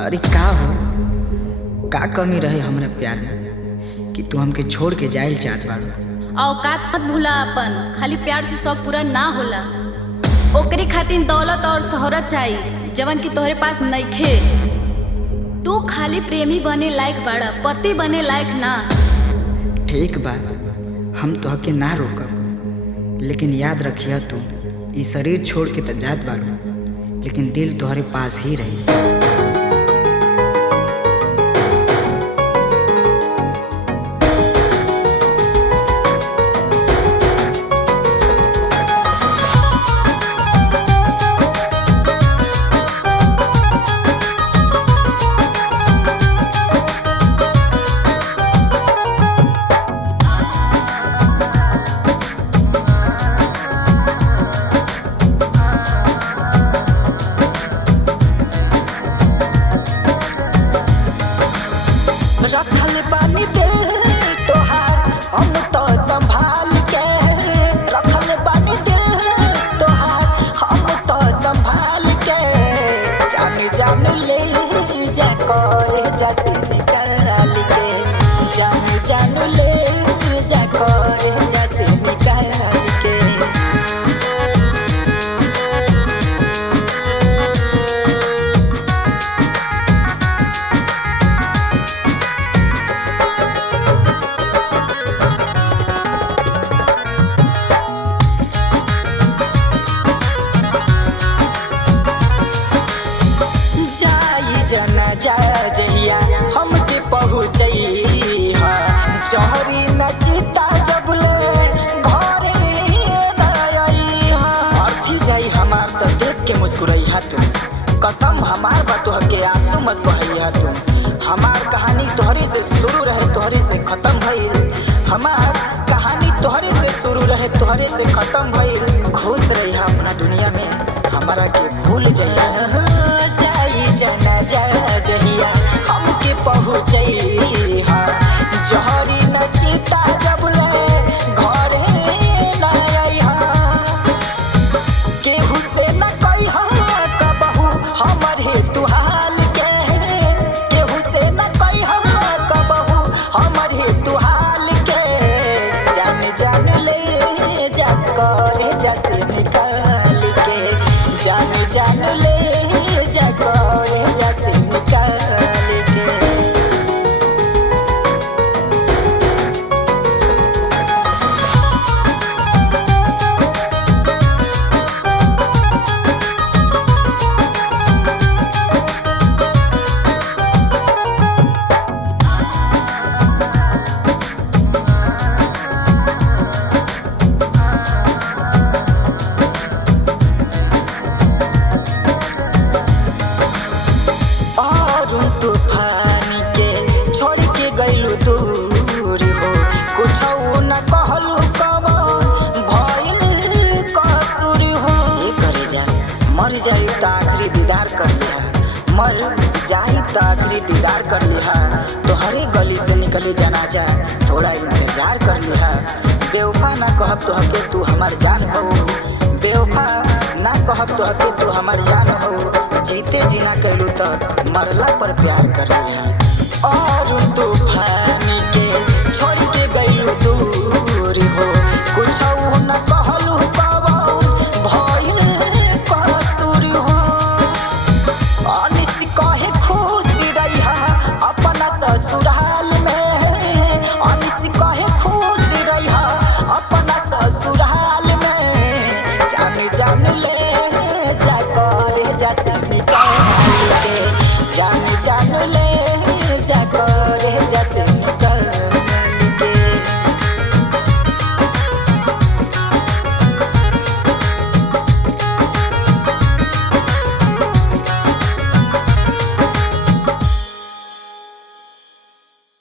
अरे का कमी रहे हमरा प्यार में कि तू हमके छोड़ के जाइल चाहत बाड़ू। औकात मत भूला अपन, खाली प्यार से शौक पूरा ना होला। ओकरे खातिर दौलत और शोहरत चाहिए जवन की तोहरे पास नइखे। तू खाली प्रेमी बने लायक बाड़ा, पति बने लायक ना। ठीक बा, हम तोहके ना रोकब, लेकिन याद रखिया तू ई शरीर छोड़ के त जात बाड़ू, लेकिन दिल तोहरे पास ही रही। रखल बानी दिल तोहार हम तो संभाल के, रखल बानी दिल तोहार हम तो संभाल के। जान जान ले जा कर जैसे निकाल के, जान जान ले जा कर जैसे निकाल के। जना जा जहिया हमके पहुँचई चोहरी नचीता जबले घरे न आई। अर्थी जाई हमार तो देख के मुस्कुराई तू, कसम हमार बा तोहके आंसू मत बहैया तू। हमार कहानी तोहरे से शुरू रहे तोहरे से खत्म भइल, हमार कहानी तोहरे से शुरू रहे तोहरे से खत्म भइल। खुश रही अपना दुनिया में, हमारा के भूल जाइए। जाई जना जा जहिया हमके पहुँचई जहरी नचीता जबले घरे न आई। केहू से न कहिहा कबहू हमर हे तू हाल के, केहू से न कहिहा कबहू हमर हे तू हाल के। जान जान ले जा करे जैसे निकाल के, जान जान ले जा करे जैसे निकाल के। तूफान के छोड़ के गइलू दूर हो, कुछ न कहलू कवन भइल कसूर हो। ये करे जा मर जाई त आखिरी दीदार कर लिहा, मर जाई त आखिरी दीदार कर लिहा। तोहरे गली से निकली जनाजा थोड़ा इंतजार कर लिहा। बेवफा ना कहब तोहके तू हमार जान हो, बेवफा ना कहब तोहके तू हमार जान हो। जीते जीना कहलू तो मरला पर प्यार कर लिया। और तूफान के छोड़ के गइलू दूर हो, कुछ न कहलू कवन भइल कसूर हो। अनिस कहे खुश रहिहा अपना ससुराल में, अनिस कहे खुश रहिहा अपना ससुराल में। जान जान ले जा करे जैसे निकाल के, जान जान ले जा करे जैसे